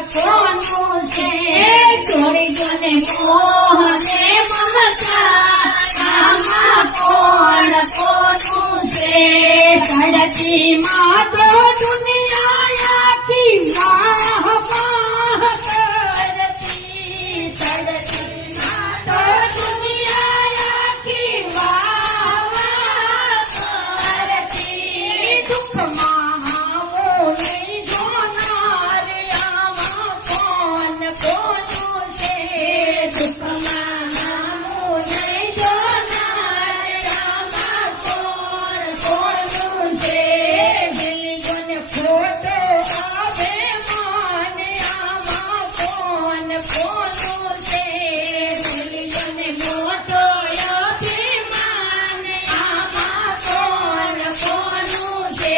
કોનું છે છોડી જોને મોહને મમતા આમાં કોણ કોનું છે સડતી માં તો દુનિયા આખી વાહ વાહ કરતી સડતી માં તો દુનિયા આખી વાહ વાહ કરતી દુઃખમાં આવો નહીં જોનાર કોનું છે દુઃખમાં આવો નહીં જોનાર આમાં કોણ કોનું છે બિલગુલ ફોટો આવે મને આમાં કોણ કોનું છે બિલગુલ મોટો અભિમાન આમાં કોણ કોનું છે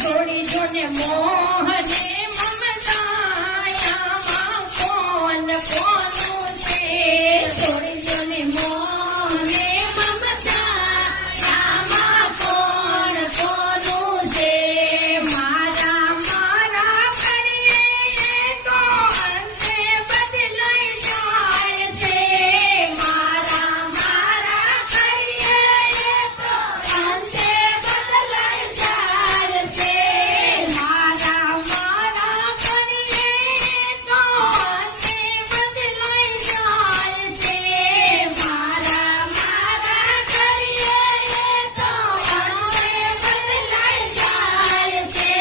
છોડી જોને મોહને કોનું છે છોડી જોને મોહને મમતા આમાં કોણ કોનું છે મારા મારા કરીએ તો અંતે બદલાઈ જાય છે મારા મારા કરીએ તો અંતે બદલાઈ જાય છે મારા મારા કરીએ તો અંતે બદલાઈ જાય છે મારા મારા કરીએ તો અંતે બદલાઈ જાય છે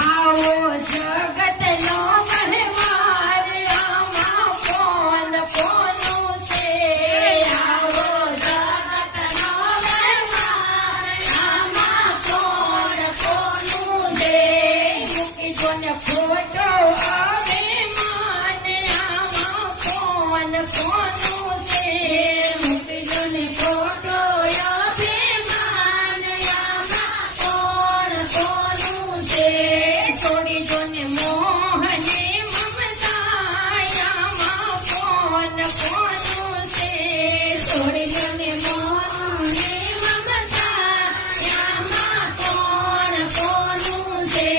આવો જગતનો મહેમાન આમાં કોણ કોનું છે આવો જગતનો મહેમાન આમાં કોણ કોનું છે મૂકી જોને ફોટો આવે મને આમાં કોણ કોનું છે મૂકી જોને ફોટો આવે મને આમાં કોણ કોનું છે છોડી જોને મોહને મમતા આમાં કોણ કોનું છે છોડી જોને મોહને મમતા આમાં કોણ કોનું છે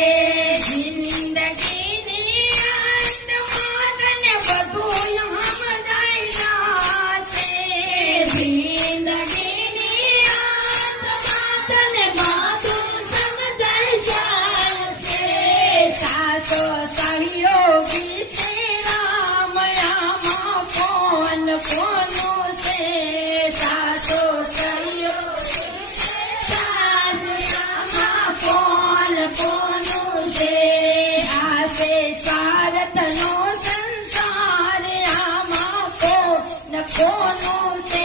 જિંદગીની અંતમાં તને બધું સમજાઈ જશે જિંદગીની અંતમાં તને બધું સમજાઈ જશે સાચો સહયોગી છે રામ આમાં કોણ કોનું છે સાચો સહયોગી છે આમાં કોણ કોનું છે આસે સ્વાર્થનો સંસાર આમાં કોણ કોનું છે